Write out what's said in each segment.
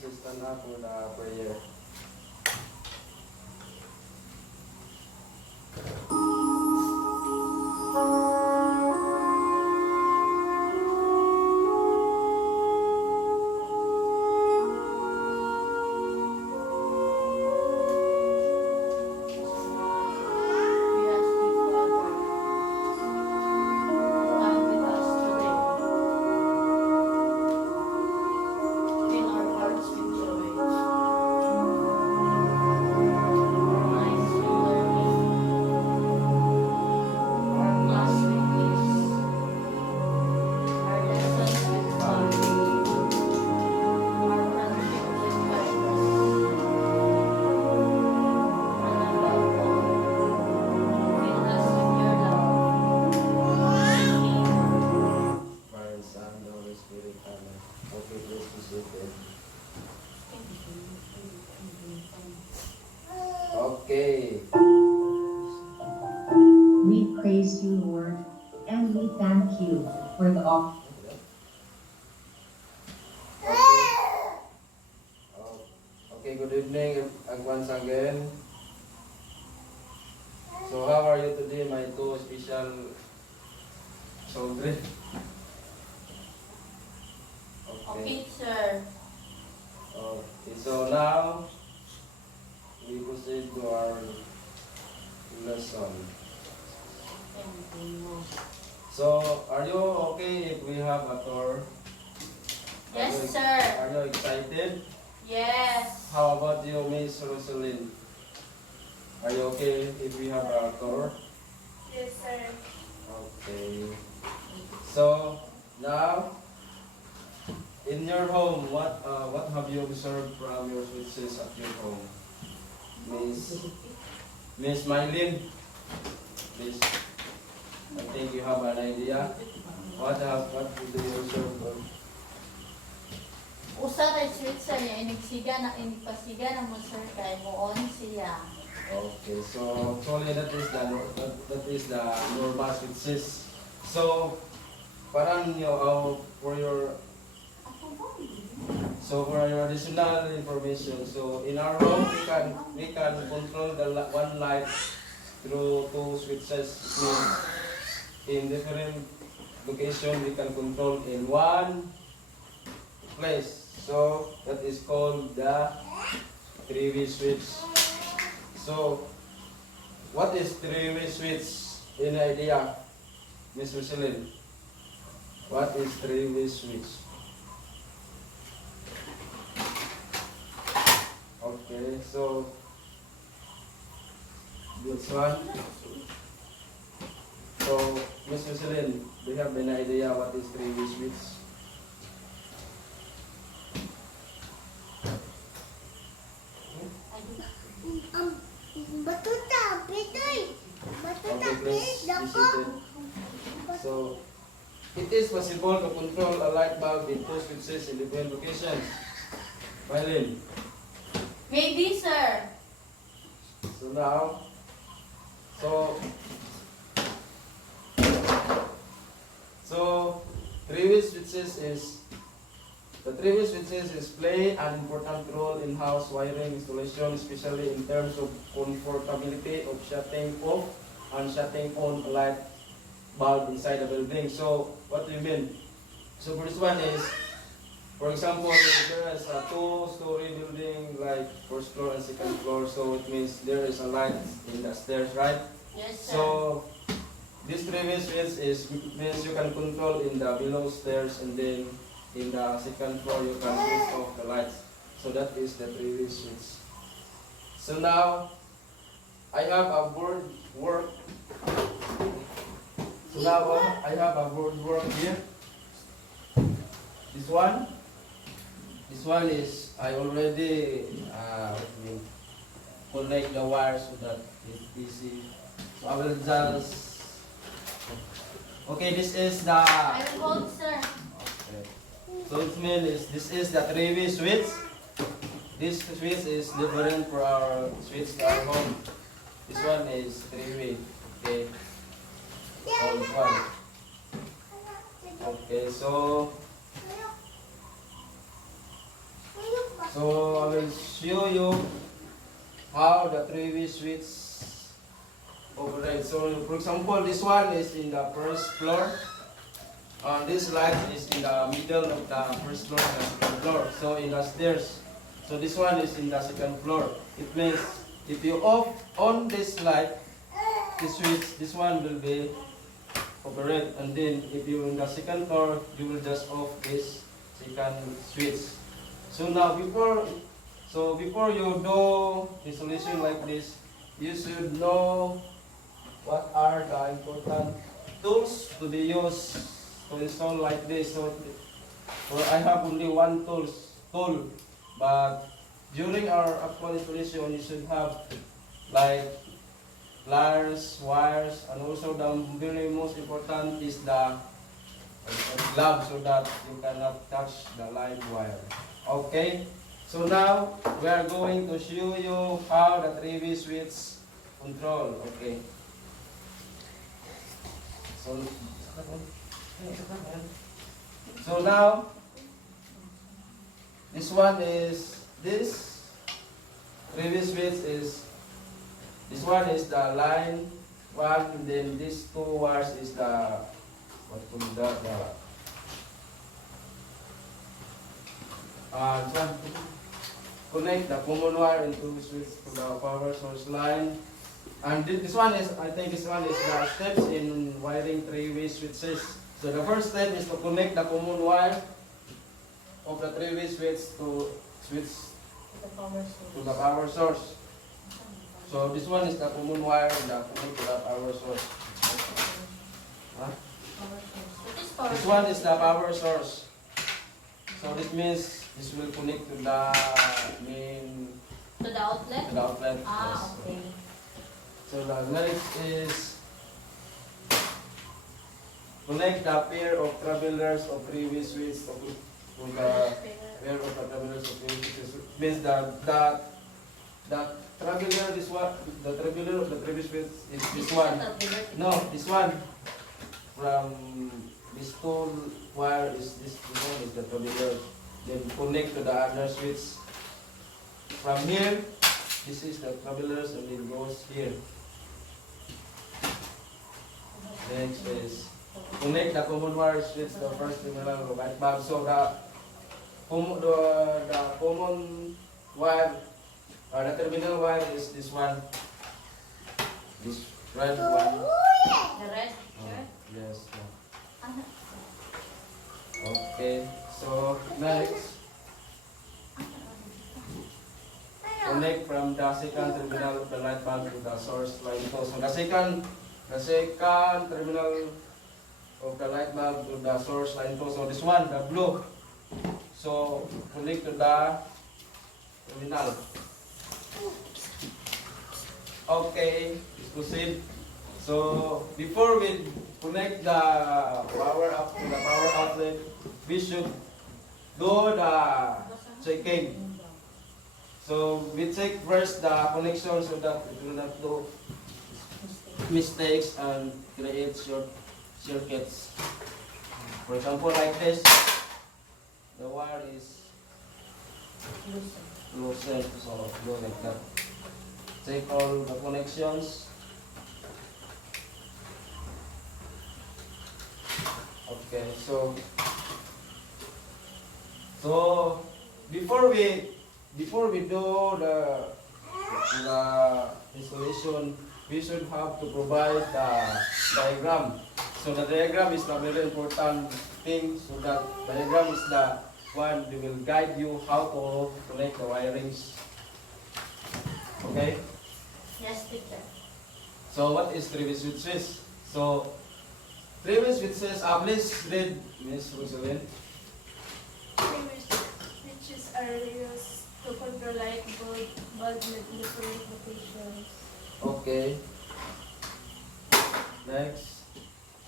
Stand up for the prayer. Father, Son, the Holy Spirit. Amen. Okay, please be seated. Okay. We praise you, Lord, and we thank you for the opportunity. Oh, okay, good evening once again. So how are you today, my two special children? Okay, sir. Okay, so now we proceed to our lesson. So, are you okay if we have a tour? Yes, sir. Are you excited? Yes. How about you, Miss Rosalind? Are you okay if we have a tour? Yes, sir. Okay. So, now, in your home, what have you observed from your switches at your home? Miss Mylene, please. I think you have an idea. What do you observe from? Usa kay sweet sir niya inigpasiga na mo sir kay moon siya. Okay, so actually that is the normal switches. So, parang for your additional information, so in our room we can control the one light through two switches. It means in different location we can control in one place. So that is called the three-way switch. So what is three-way switch? Any idea, Miss Rosalyn? What is three-way switch? Okay, so this one. So, Miss Rosalyn, do you have any idea what is three-way switch? Batuta, pitoy. Batuta, Okay, please be dako. seated. So, it is possible to control a light bulb in two switches in different locations. Mylene, Maybe, sir. so now, so three-way switches play an important role in house wiring installation, especially in terms of comfortability of shutting off and shutting on a light bulb inside the building. So what do you mean? So for this one is, for example, if there is a two-story building like first floor and second floor, so it means there is a light in the stairs, right? Yes, sir. So this three-way switch means you can control in the below stairs, and then in the second floor you can switch off the lights. So that is the three-way switch. So now I have a board work. So now I have a board work here. This one is I already connect the wires so that it's easy. So I will just. Okay, this is the. I will hold, sir. Okay. So it means this is the three-way switch. This switch is different for our switch to our home. This one is three-way. Okay. Hold one. Okay, so show you how the three-way switch operates. So, for example, this one is in the first floor. This light is in the middle of the first floor and the second floor. So, in the stairs. So, this one is in the second floor. It means if you off on this light, this switch, this one will be operate, and then if you're in the second floor, you will just off this second switch. So now before you do installation like this, you should know what are the important tools to be used to install like this. So I have only one tool, but during our actual installation, you should have like pliers, wires, and also the very most important is the glove so that you cannot touch the live wire. Okay, so now we are going to show you how the three-way switch control. Okay. So now this one is this three-way switch is. This one is the line one, and then these two wires is the what call that this one connect the common wire into switch to the power source line. And this one is, I think this one is the steps in wiring three-way switches. So the first step is to connect the common wire of the three-way switch to the power source. So this one is the common wire that connect to the power source. Huh? This one is the power source. So this means this will connect to the main. To the outlet? To the outlet. Ah, Yes. okay. So the next is connect the pair of travelers of three-way switch to the pair of the travelers of three-way switches. Means the traveler, this one, the traveler of the three-way switch is this one. No, this one. From this two wire is this one is the traveler. Then connect to the other switch. From here, this is the travelers, and it goes here. Next is connect the common wire switch to the first terminal of the light bulb. So the common wire, the terminal wire is this one. This red one. The red? Sure. Yes. Okay. So next, connect from the second terminal of the light bulb to the source line. So the second terminal of the light bulb to the source line. So this one, the blue. So connect to the terminal. Okay, let's proceed. So before we connect the power up to the power outlet, we should do the checking. So we check first the connection so that it will not do mistakes and create short circuits. For example, like this, the wire is loosened, so go like that. Check all the connections. Okay, so before we do the installation, we should have to provide the diagram. So the diagram is a very important thing. So that diagram is the one that will guide you how to connect the wirings. Okay. Yes, teacher. So what is three-way switches? So three-way switches, please read, Miss Rosalind. Switches are used to control light bulb with different locations. Okay. Next.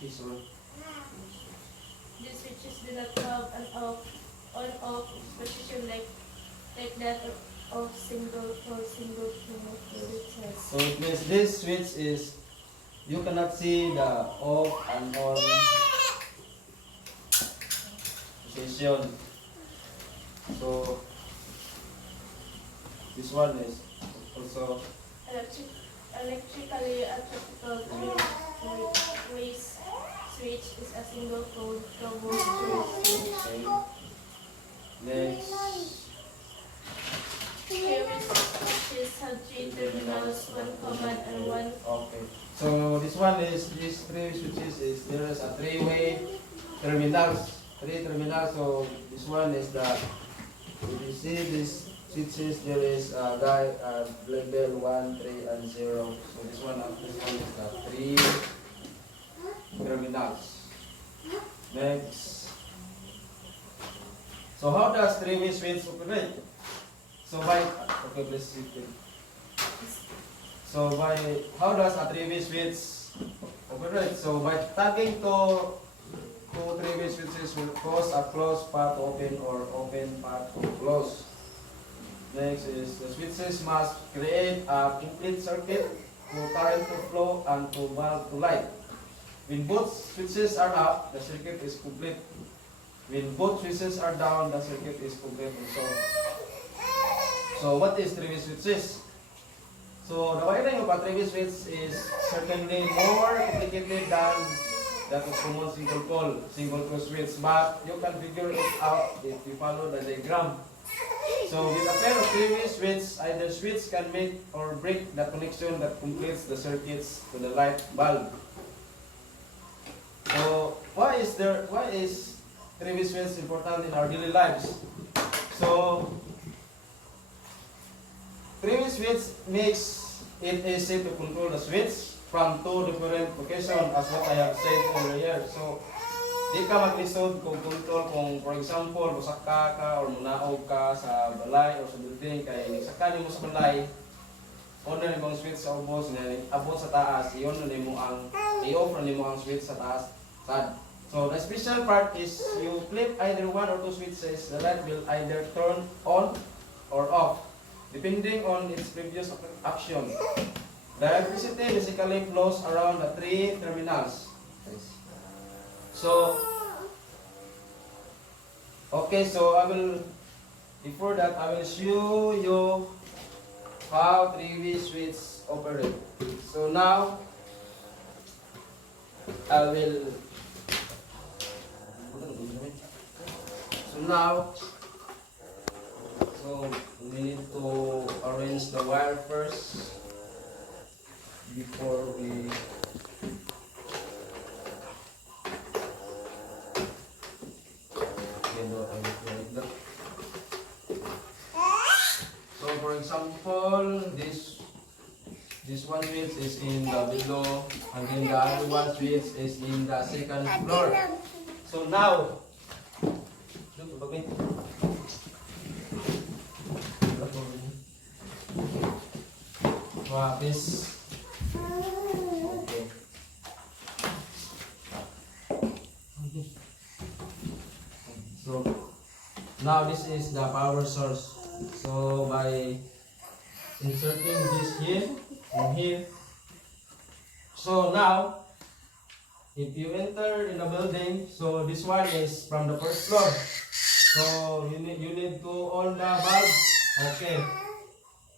This one. These switches do not have an on-off position like that of single switches. So it means this switch is, you cannot see the off and on position. So This one is also Electrically attractable race switch is a single code troubleshooting. okay. Next. Series switches have 3 terminals, 1 common and 1. Okay. So this one is these three switches is there is a three-way terminals. Three terminals. So this one is the if you see these switches there is a guy level 1, 3 and 0. So this one is the three terminals. Next. So how does three-way switch operate? So by okay, please sit here. So by how does a three-way switch operate? So by tagging two three-way switches will cause a closed path to open or open path to close. Next is the switches must create a complete circuit for current to flow and to bulb to light. When both switches are up, the circuit is complete. When both switches are down, the circuit is complete also. So what is three-way switches? So the wiring of a three-way switch is certainly more complicated than that of common single pole switch, but you can figure it out if you follow the diagram. So with a pair of three-way switch, either switch can make or break the connection that completes the circuits to the light bulb. So why is three-way switch important in our daily lives? So three-way switch makes it easy to control the switch from two different locations as what I have said earlier. So, di ka maglisod kung control kung for example, musaka ka or munaog ka sa balay or sa building kaya nagsaka mo sa balay, on na nimong switch sa ubos nga abot sa taas, iyon na nimo ang i-off na nimo ang switch sa taas. Sad. So, the special part is you flip either one or two switches, the light will either turn on or off, depending on its previous action. The electricity basically flows around the three terminals. So, okay, so before that, I will show you how three-way switch operate. So now, so we need to arrange the wire first before we so for example this one switch is in the below and then the other one switch is in the second floor. So now this okay. So now this is the power source. So by inserting this here and here, so now if you enter in a building, so this one is from the first floor. So you need to on the bulb. Okay.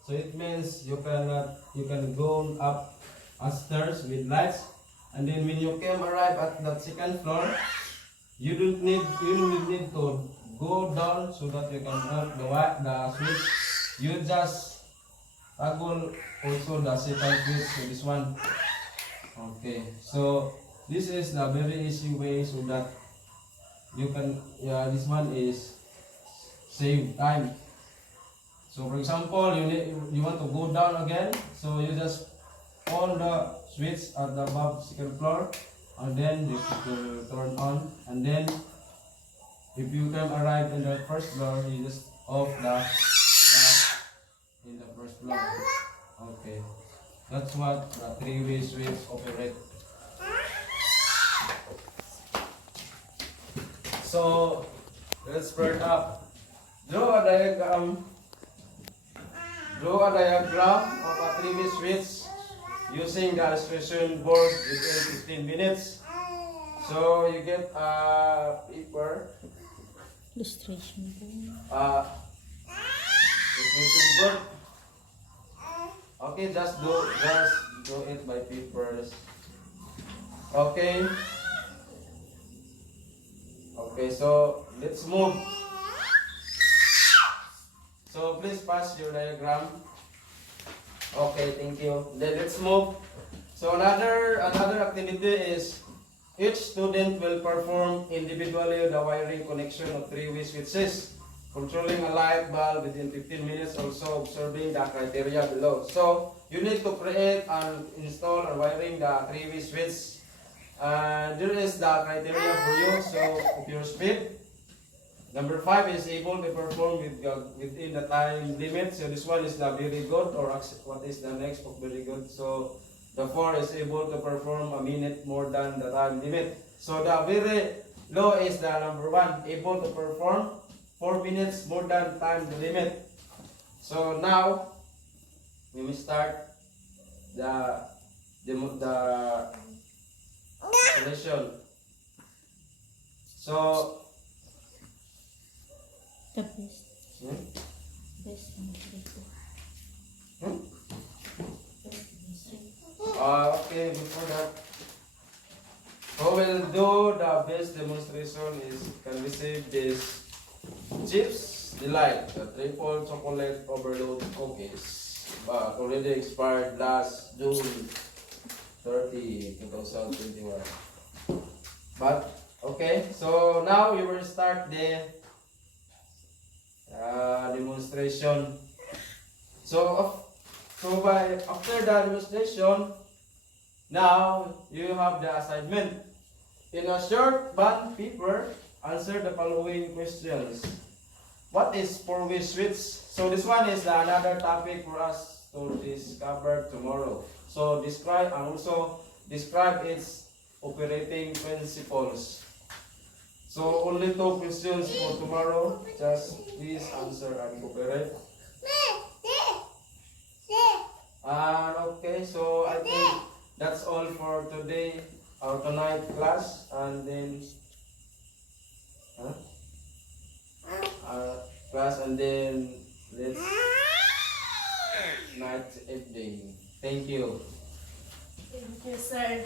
So it means you can go up upstairs with lights, and then when you arrive at that second floor, you don't need to go down so that you can off the switch. You just toggle also the second switch to this one. Okay, so this is the very easy way so that you can this one is save time. So for example, you want to go down again, so you just on the switch at the above second floor, and then you will turn on, and then if you can arrive in the first floor, you just off the in the first floor. Okay, that's what the three-way switch operate. So let's spread up. Draw a diagram of a three-way switch using the illustration board within 15 minutes. So you get a paper, Illustration board. illustration board. Okay, just do it by papers. Okay. Okay, so let's move. So please pass your diagram. Okay, thank you. Then let's move. So another activity is each student will perform individually the wiring connection of three-way switches, controlling a light bulb within 15 minutes, also observing the criteria below. So you need to create and install or wiring the three-way switch. There is the criteria for you. So of your speed. Number 5 is able to perform within the time limit. So this one is the very good, or what is the next of very good? So the 4 is able to perform a minute more than the time limit. So the very low is the number 1, able to perform 4 minutes more than time limit. So now we will start the installation. So The best. hmm? Best one, best Hmm? one. Okay, before that, who will do the best demonstration is can receive this Chips Delight, the triple chocolate overload cookies, but already expired last June 30, 2021. But okay, so now we will start the demonstration. So after the demonstration, now you have the assignment. In a short bond paper, answer the following questions. What is four-way switch? So this one is another topic for us to discover tomorrow. So describe and also describe its operating principles. So only 2 questions for tomorrow. Just please answer and cooperate. And okay, so I think that's all for today, our tonight class, and then class, and then let's night evening. Thank you. Thank you, sir.